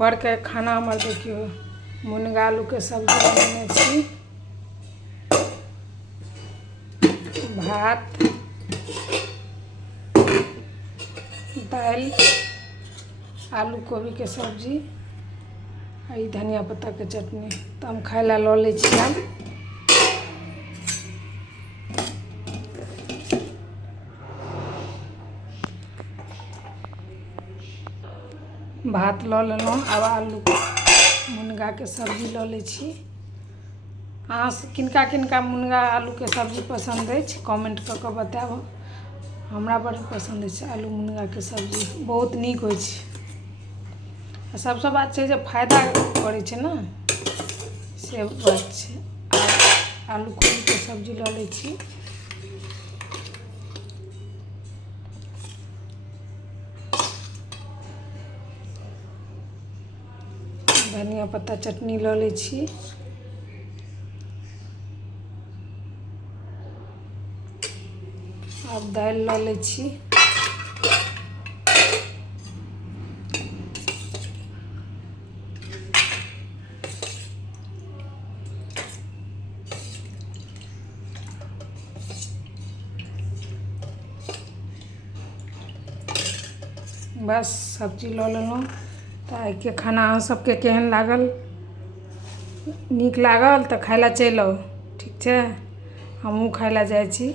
दुपहरके खाना हमर देखियो मुनगा आलूके सब्जी बनेने छी, भात, दालि, आलू कोबी के सब्जी आ ई धनिया पत्ता के चटनी। तो हम खाए ला लऽ लै छी। हम भात लऽ लेलहुँ, आब आलू मुनगा के सब्जी लऽ लै छी। अहाँ किनका किनका मुनगा आलू के सब्जी पसंद अछि कमेंट कऽ कऽ बताबू। हमरा बड़ पसंद अछि आलू मुनगा के सब्जी, बहुत नीक होइ छै। आ सबसँ बात छै जे फायदा करै छै ने, से बात छै। आलू कोबी के सब्जी लऽ लै छी। धनिया पत्ता चटनी लऽ लै छी। अब दालि लऽ लै छी। बस सब्जी लऽ लेलहुँ। तऽ आइके खाना अहाँ सबके केहन लागल, नीक लागल तऽ खाए ला चलि आउ, ठीक छै। हमहूँ खाए ला जाइ छी।